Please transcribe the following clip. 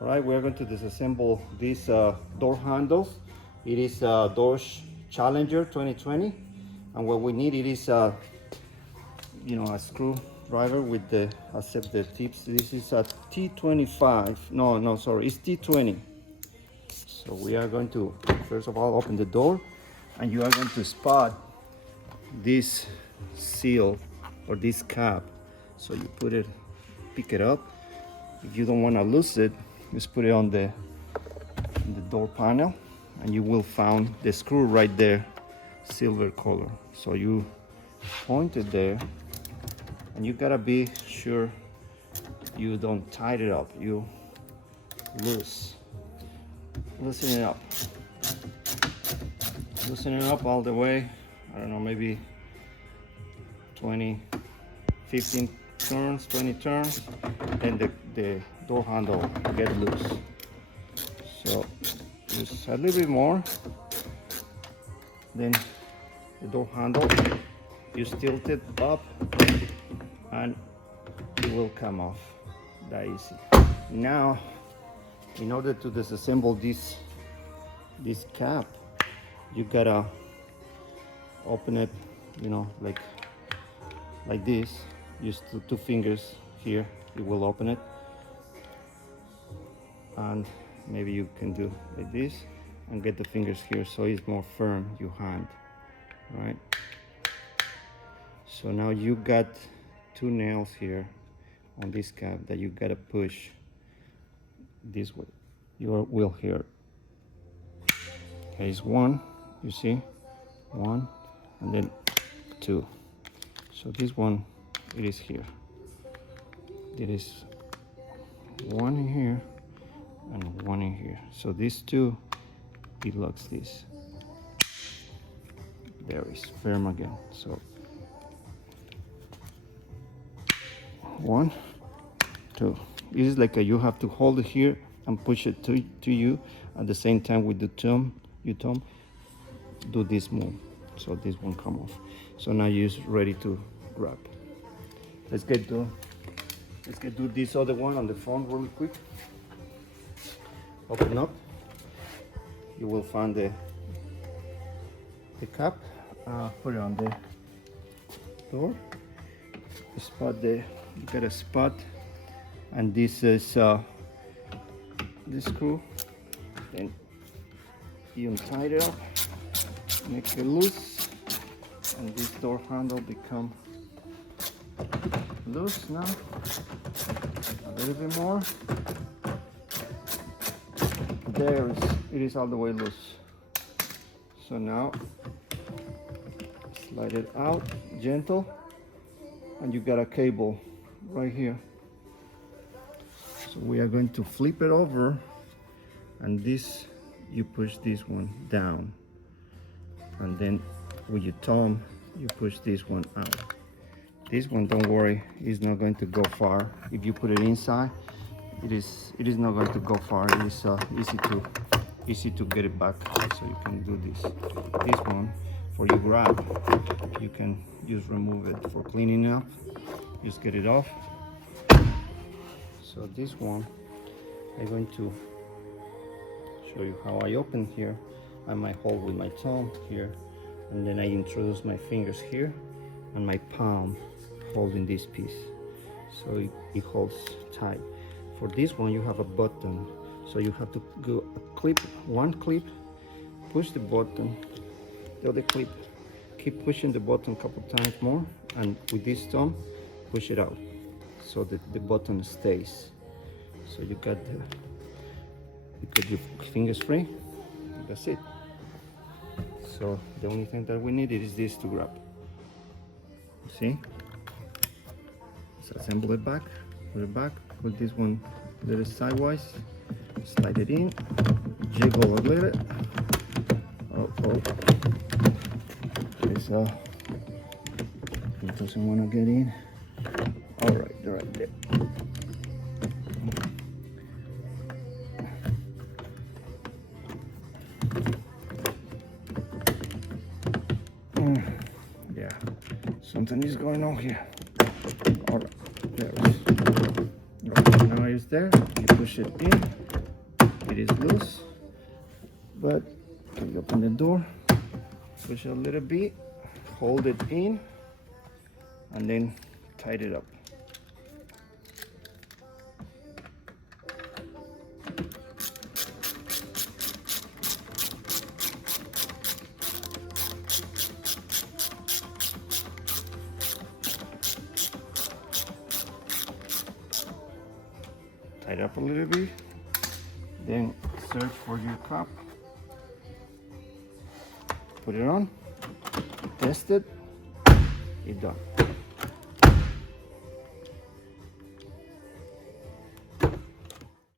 All right, we're going to disassemble these door handles. It is Dodge Challenger 2020, and what we need it is a screwdriver with the accept the tips. This is a T25. No, sorry, it's T20. So we are going to first of all open the door, and you are going to spot this seal or this cap. So you pick it up. If you don't want to lose it, just put it on the door panel, and you will find the screw right there, silver color. So you point it there, and you gotta be sure you don't tie it up. You loosen it up. Loosen it up all the way. I don't know, maybe 15 turns, 20 turns, then the door handle get loose. So just a little bit more, then the door handle, you tilt it up and it will come off. That easy. Now, in order to disassemble this cap, you gotta open it, like this. Use two fingers here, it will open it, and maybe you can do like this and get the fingers here so it's more firm, your hand, right? So now you got two nails here on this cap that you gotta push this way. Your wheel here. Okay, it's one, you see, one, and then two. So this one, it is here. There is one in here and one in here. So these two, it locks this. There is firm again. So one, two. It is like you have to hold it here and push it to you at the same time with the thumb. You thumb, do this move. So this one come off. So now you're ready to grab. Let's get do this other one on the front really quick. Open up. You will find the cap. Put it on the door. You got a spot, and this is the screw. Then you untie it up, make it loose, and this door handle become loose now. A little bit more. It is all the way loose. So now slide it out, gentle, and you got a cable right here. So we are going to flip it over, and this, you push this one down, and then with your thumb you push this one out. This one, don't worry, is not going to go far. If you put it inside, it is not going to go far. It is easy to get it back. So you can do this one for your grab. You can just remove it for cleaning up. Just get it off. So this one, I'm going to show you how I open here. I might hold with my thumb here, and then I introduce my fingers here and my palm holding this piece, so it holds tight. For this one, you have a button, so you have to go one clip, push the button, the other clip, keep pushing the button a couple times more, and with this thumb, push it out so that the button stays. So you got your fingers free. That's it. So the only thing that we need is this to grab. See? Let's assemble it back. Put it back. Put this one a little sideways. Slide it in. Jiggle a little. Oh. It doesn't want to get in. All right there. Yeah, something is going on here. All right, there it is. Okay, now wire is there, you push it in, it is loose, but you open the door, push it a little bit, hold it in, and then tight it up. Tight up a little bit, then search for your cup, put it on, test it, it's done.